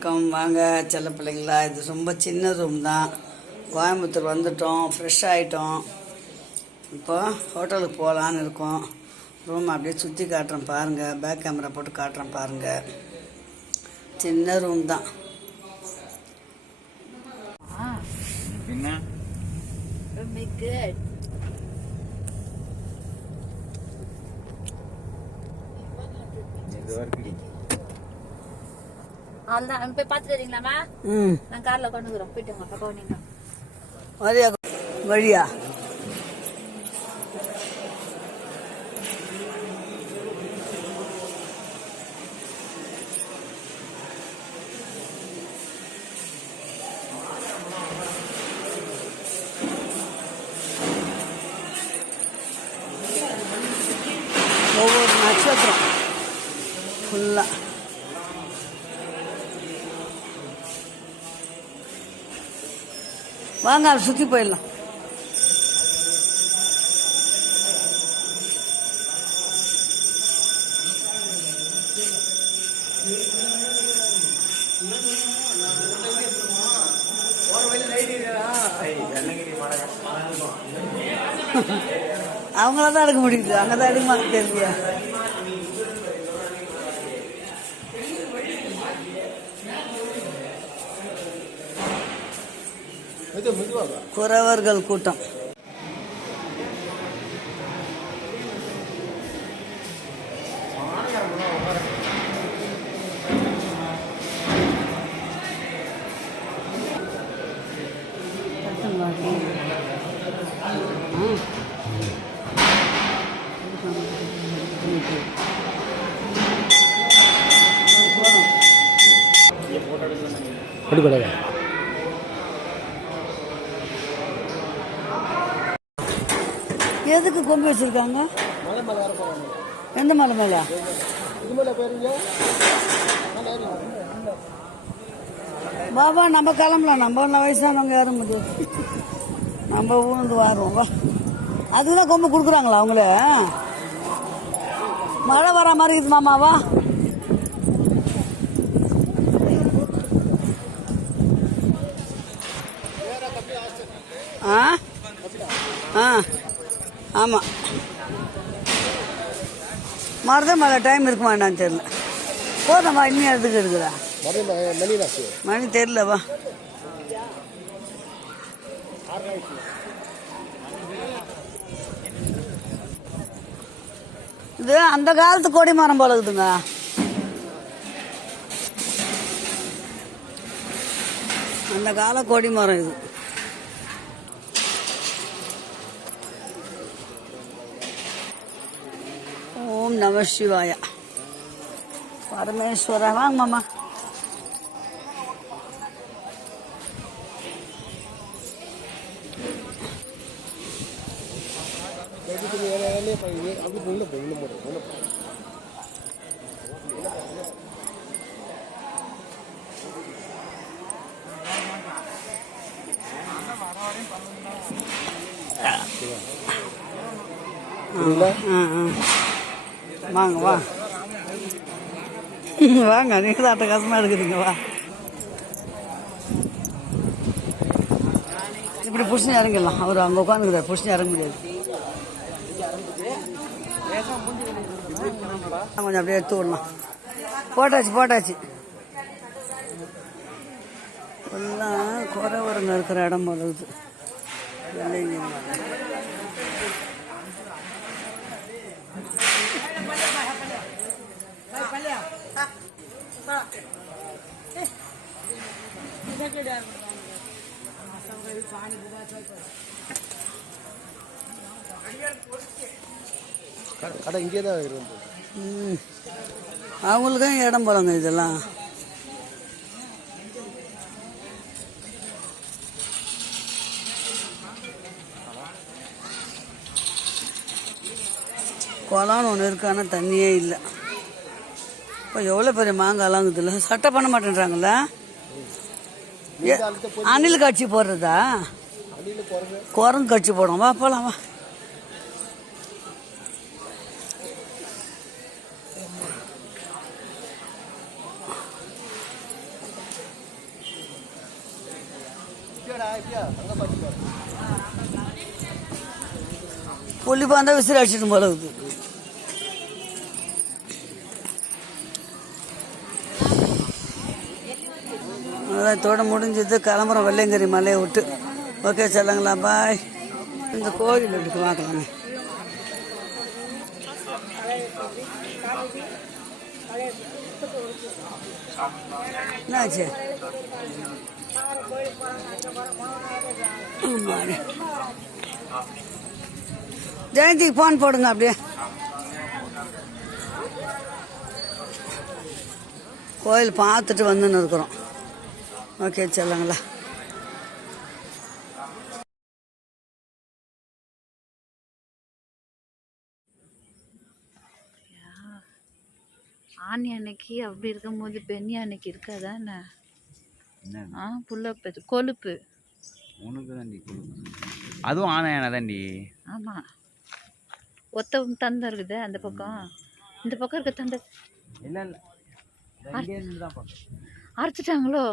வணக்கம். வாங்க செல்ல பிள்ளைங்களா. இது ரொம்ப சின்ன ரூம் தான். கோயம்புத்தூர் வந்துட்டோம், ஃப்ரெஷ் ஆகிட்டோம். இப்போ ஹோட்டலுக்கு போகலான்னு இருக்கோம். ரூம் அப்படியே சுற்றி காட்டுறேன் பாருங்கள். பேக் கேமரா போட்டு காட்டுறேன் பாருங்கள். சின்ன ரூம் தான். அவ்வளோதான் போய் பார்த்துட்டு வரீங்களாமா? நான் காரில் கொண்டுக்கிறோம். போயிட்டு வாங்க. போனீங்க வழியா ஒவ்வொரு நட்சத்திரம் ஃபுல்லாக வாங்க சுற்றி போயிடலாம். அவங்கள தான் எடுக்க முடியுது, அங்கே தான் எடுக்க மாட்டேன் தெரியலையா. குறவர்கள் கூட்டம். எதுக்கு கொம்பு வச்சிருக்காங்க? எந்த மலை மேல? பாபா நம்ம கிளம்பலாம். நம்ம வயசானவங்க ஏற முடியும். நம்ம ஊர்ந்து வரோம். வா, அதுக்குதான் கொம்பு கொடுக்குறாங்களா அவங்களே? மழை வர மாதிரி இருக்குது மாமாவா. ஆ ஆ ஆமாம். மருதம் மழை டைம் இருக்குமா என்னன்னு தெரியல. போதும்மா, இன்னும் எதுக்கு இருக்குதா மணி தெரியலவா. இது அந்த காலத்து கொடி மரம் போல இருக்குதுங்க. அந்த கால கொடி மரம் இது. ஓம் நம சிவாய. பரமேஸ்வரா. வாங்க மாமா. வாங்க வா வாங்க. நீங்கள் தான் அட்டகாசமாக இருக்குதுங்க. வா, இப்படி புடிச்சு இறங்கிடலாம். அவர் அங்கே உட்காந்துக்கிறார், புடிச்சு இறங்க முடியாது. கொஞ்சம் அப்படியே எடுத்து விடலாம். போட்டாச்சு. எல்லாம் குறவருங்க இருக்கிற இடம் போலது. கடை இங்கே தான் இருக்கு. அவங்களுக்கும் இடம் போலங்க இதெல்லாம். குளம்னு ஒன்று இருக்கு, ஆனால் தண்ணியே இல்லை. இப்போ எவ்வளோ பெரிய மாங்காய்லாம் இருக்குதுல்ல. சட்டை பண்ண மாட்டேன்றாங்கல்ல. அணில் காட்சி போடுறதா? குரங்கு காட்சி போடும். வா போகலாம் வா. புள்ளி பாந்தா விசிறி அடிச்சிட்டு போல இருக்குது. அதான் இதோட முடிஞ்சது, கிளம்புறோம் வெள்ளையங்கிரி மலையை விட்டு. ஓகே சொல்லுங்களா, பாய். இந்த கோயில் இருக்கு பார்க்கலாமே. என்னாச்சு? ஜெயந்திக்கு ஃபோன் போடுங்க அப்படியே. கோயில் பார்த்துட்டு வந்துன்னு இருக்கிறோம். ஓகே சொல்லுங்களா. ஆண் யானைக்கு அப்படி இருக்கும்போது பெண் யானைக்கு இருக்காதா என்ன? புல்லப்பு கொழுப்பு உனக்கு தாண்டி அதுவும் ஆன யானை தாண்டி. ஆமாம், ஒத்த தந்தம் இருக்குது அந்த பக்கம், இந்த பக்கம் இருக்க தந்தை இல்லை இல்லை அரைச்சிட்டாங்களோ?